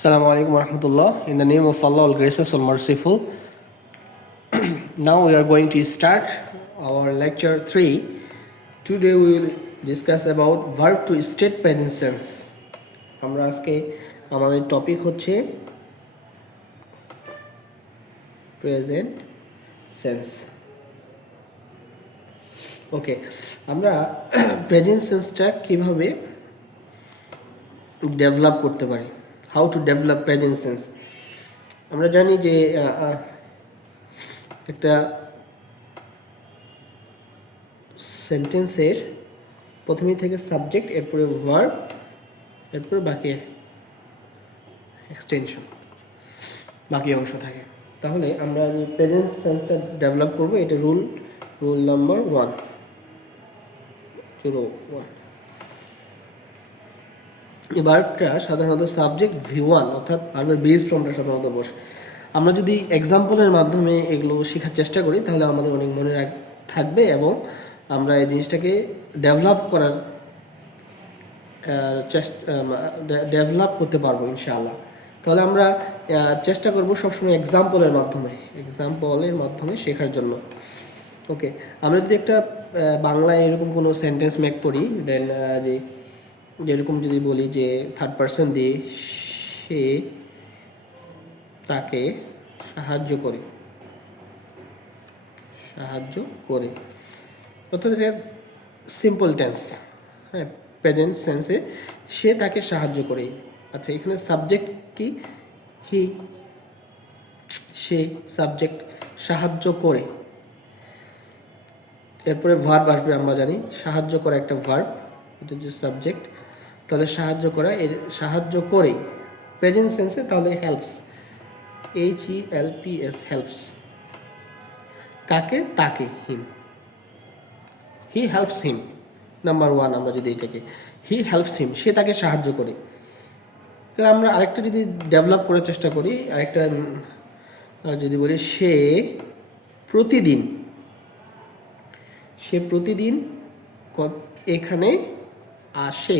Assalamu alaikum warahmatullah. In the name of Allah, all gracious, all merciful. Now we are going to start our lecture 3. Today we will discuss about verb to state present tense. আমরা আজকে আমাদের topic হচ্ছে present sense. ওকে, আমরা present সেন্সটা কিভাবে develop করতে পারি, how to develop present sense. আমরা জানি যে একটা সেন্টেন্সের প্রথমেই থেকে সাবজেক্ট, এরপরে ভার্ব, এরপরে বাকি এক্সটেনশন, বাকি অংশ থাকে। তাহলে আমরা যে প্রেজেন্ট সেন্সটা ডেভেলপ করবো, এটা রুল নাম্বার 1। এই ভার্বটা সাধারণত সাবজেক্ট V1 অর্থাৎ ভার্বের বেস ফর্মটা সাধারণত বসে। আমরা যদি এক্সাম্পলের মাধ্যমে এগুলো শেখার চেষ্টা করি তাহলে আমাদের অনেক মনে থাকবে এবং আমরা এই জিনিসটাকে ডেভেলপ করতে পারবো ইনশাআল্লাহ। তাহলে আমরা চেষ্টা করব সবসময় এক্সাম্পলের মাধ্যমে শেখার জন্য। ওকে, আমরা যদি একটা বাংলায় এরকম কোনো সেন্টেন্স মেক করি, দেন যেরকম যদি বলি যে থার্ড পারসন দিয়ে সে তাকে সাহায্য করে অর্থাৎ এটা সিম্পল টেন্স, হ্যাঁ, প্রেজেন্ট সেন্সে সে তাকে সাহায্য করে। আচ্ছা, এখানে সাবজেক্ট কি? হি, সে সাবজেক্ট, সাহায্য করে। এরপরে ভার্ব আসবে। আমরা জানি সাহায্য করা একটা ভার্ব, এটা যে সাবজেক্ট। তাহলে সাহায্য করা, সাহায্য করে প্রেজেন্ট সেন্সে, তাহলে হেল্পস, HELPS, হেল্পস। কাকে? তাকে, হিম, হি হেল্পস হিম। নাম্বার 1 আমরা যদি এটাকে হি হেল্পস হিম, সে তাকে সাহায্য করে। তাহলে আমরা আরেকটা যদি ডেভেলপ করার চেষ্টা করি, আরেকটা যদি বলি সে প্রতিদিন এখানে আসে,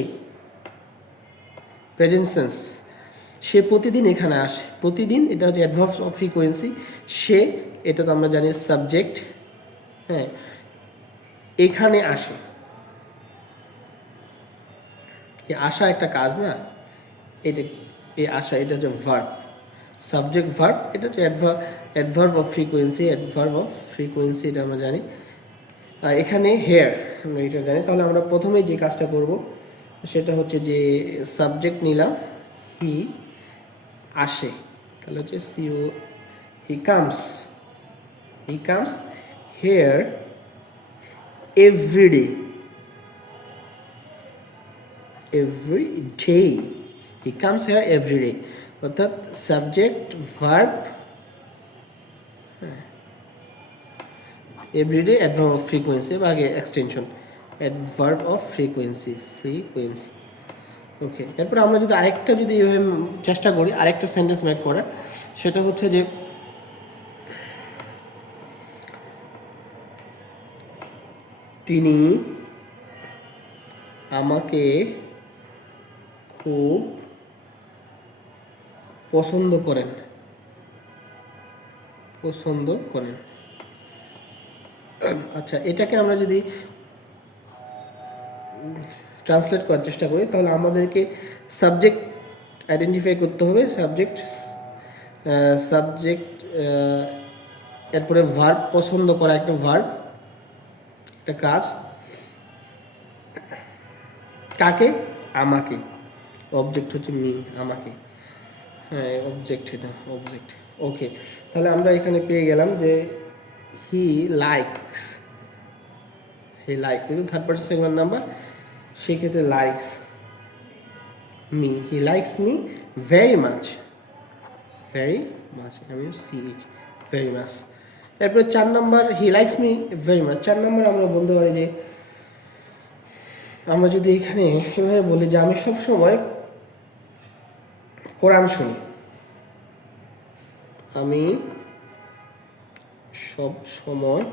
প্রেজেন্ট সেন্স, সে প্রতিদিন এখানে আসে। প্রতিদিন এটা হচ্ছে অ্যাডভার্ব অফ ফ্রিকোয়েন্সি। সে, এটা তো আমরা জানি সাবজেক্ট, হ্যাঁ, এখানে আসে, এই আসা একটা কাজ না, এটা এই আসা, এটা হচ্ছে ভার্ব, সাবজেক্ট ভার্ব, এটা হচ্ছে অ্যাডভার্ব অফ ফ্রিকোয়েন্সি, এটা আমরা জানি। এখানে হেয়ার আমরা এটা জানি। তাহলে আমরা প্রথমেই যে কাজটা করব সেটা হচ্ছে যে সাবজেক্ট নিলাম, হি আসে, তাহলে হচ্ছে he comes here every day, he comes here every day, অর্থাৎ subject verb, everyday adverb of frequency বা আগে extension, adverb of frequency. Okay, এরপর আমরা যদি আরেকটা যদি এভাবে চেষ্টা করি আরেকটা সেন্টেন্স মেক করার, সেটা হচ্ছে যে তিনি আমাকে খুব পছন্দ করেন। আচ্ছা, এটাকে আমরা যদি ট্রান্সলেট করার চেষ্টা করি তাহলে আমাদেরকে সাবজেক্ট আইডেন্টিফাই করতে হবে, সাবজেক্ট এরপরে ভার্ব, পছন্দ করা একটা ভার্ব, একটা কাজ। কাকে? আমাকে। অবজেক্ট হচ্ছে মি, আমাকে, হ্যাঁ, অবজেক্ট, এটা অবজেক্ট। ওকে, তাহলে আমরা এখানে পেয়ে গেলাম যে হি লাইকস, এটা থার্ড পারসন সিঙ্গুলার নাম্বার, সেক্ষেত্রে likes me, he likes me very much, very much. এরপরে 4 number, he likes me very much. 4 number আমরা বলতে পারি যে আমরা যদি এখানে এভাবে বলি যে আমি সব সময় কোরআন শুনি, আমি সব সময়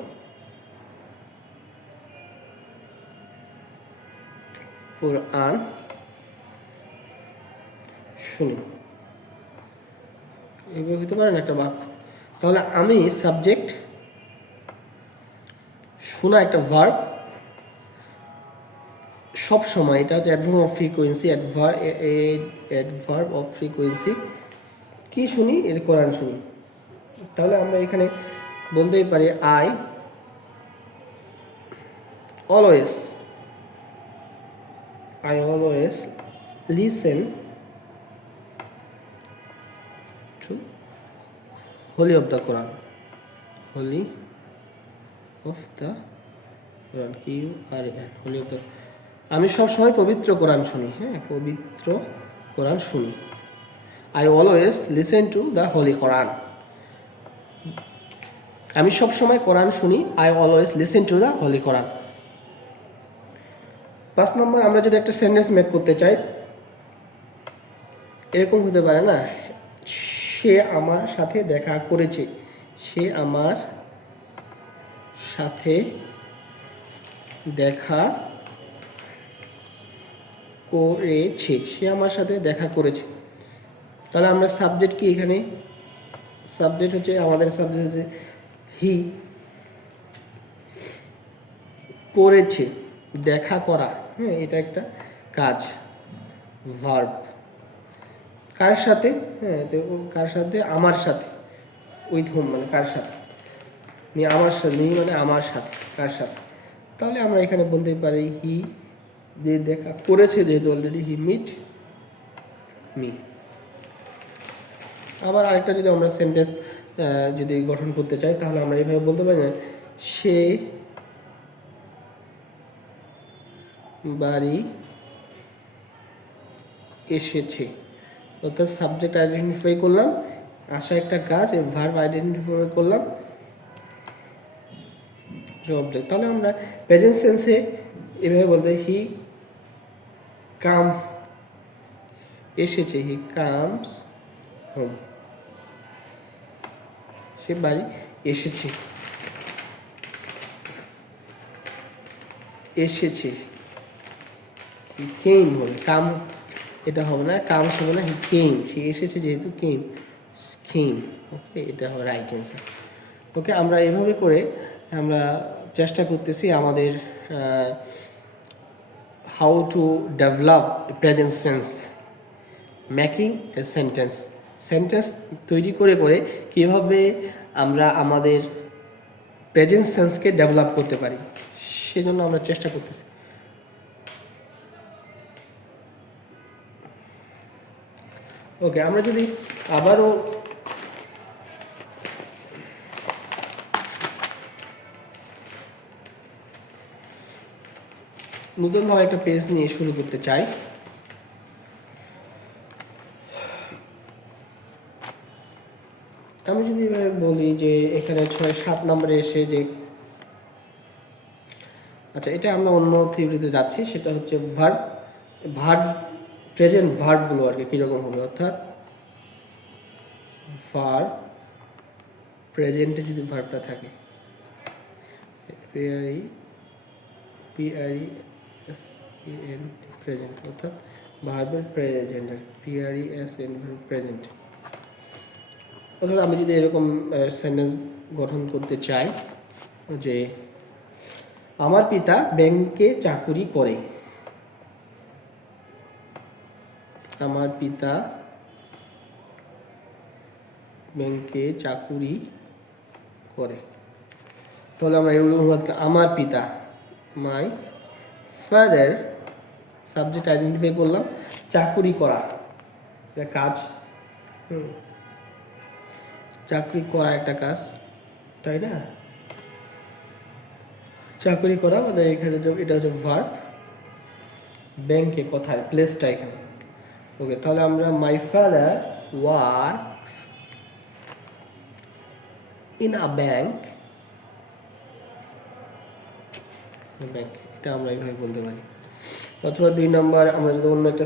কোরআন শুনি। এভাবে হতে পারে না একটা ভার্ব। তাহলে আমি সাবজেক্ট, শোনা একটা ভার্ব, সব সময়, এটা হচ্ছে adverb of frequency, adverb of frequency. কি শুনি? এর কোরআন শুনি। তাহলে আমরা এখানে বলতেই পারি I always listen to holy of the Quran, holy of the Quran, QRAN, holy of the. আমি সবসময় পবিত্র কোরআন শুনি, হ্যাঁ, পবিত্র কোরআন শুনি। I always listen to the holy Quran. আমি সবসময় কোরআন শুনি। I always listen to the holy Quran. 5 number, আমরা যদি একটা সেন্টেন্স মেক করতে চাই, এরকম হতে পারে না, সে আমার সাথে দেখা করেছে, সে আমার সাথে দেখা করেছে, সে আমার সাথে দেখা করেছে। তাহলে আমরা সাবজেক্ট কি এখানে? সাবজেক্ট হচ্ছে, আমাদের সাবজেক্ট হচ্ছে হি, করেছে, দেখা করা, হ্যাঁ, এটা একটা কাজ, ভার্ব। কার সাথে? হ্যাঁ, তো কার সাথে? আমার সাথে, উইথ হোম মানে কার সাথে, আমার সাথে, মানে আমার সাথে, কার সাথে। তাহলে আমরা এখানে বলতে পারি হি, যে দেখা করেছে, যেহেতু অলরেডি হি মিট মি। আবার আরেকটা যদি আমরা সেন্টেন্স যদি গঠন করতে চাই, তাহলে আমরা এইভাবে বলতে পারি না, সে বাড়ি এসেছে। অর্থাৎ সাবজেক্ট আইডেন্টিফাই করলাম, আসা একটা কাজ, ভার্ব আইডেন্টিফাই করলাম, অবজেক্ট। তাহলে আমরা প্রেজেন্ট সেন্সে এভাবে বলতে, হি কাম, এসেছে, হি কামস হোম, সে বাড়ি এসেছে, এসেছে, হি কেম হবে, কাম এটা হবে না, কামস হবে না, হি কেম, সে এসেছে যেহেতু কেম, ওকে, এটা হবে রাইট অ্যান্সার। ওকে, আমরা এভাবে করে আমরা চেষ্টা করতেছি আমাদের how to develop present sense, making a sentence তৈরি করে করে কীভাবে আমরা আমাদের প্রেজেন্ট সেন্সকে ডেভেলপ করতে পারি, সেজন্য আমরা চেষ্টা করতেছি। ওকে, আমরা যদি আবারও নতুনভাবে একটা পেজ নিয়ে শুরু করতে চাই, আমি যদি এভাবে বলি যে এখানে 6-7 নম্বরে এসে যে, আচ্ছা, এটা আমরা অন্য থিওরিতে যাচ্ছি, সেটা হচ্ছে ভার্ব প্রেজেন্ট ভার্বগুলো আর কি কীরকম হবে। অর্থাৎ ভার্ব প্রেজেন্টে যদি ভার্বটা থাকে, PRESENT প্রেজেন্ট, অর্থাৎ ভার্বের প্রেজেন্ট, PRESENT প্রেজেন্ট। অর্থাৎ আমি যদি এরকম সেন্টেন্স গঠন করতে চাই যে আমার পিতা ব্যাংকে চাকুরি করে, আমার পিতা ব্যাংকে চাকুরি করে, তাহলে আমরা এর অনুবাদ, আমার পিতা, মাই ফাদার, সাবজেক্ট আইডেন্টিফাই করলাম, চাকুরি করা এটা কাজ, চাকরি করা একটা কাজ, তাই না? চাকরি করা মানে এখানে এটা হচ্ছে ভার্ব, ব্যাংকে কোথায়, প্লেসটা এখানে। ওকে, তাহলে আমরা my father works in a bank, এটা আমরা এইভাবে বলতে পারি। অথবা 2 নম্বর, আমরা যদি অন্য একটা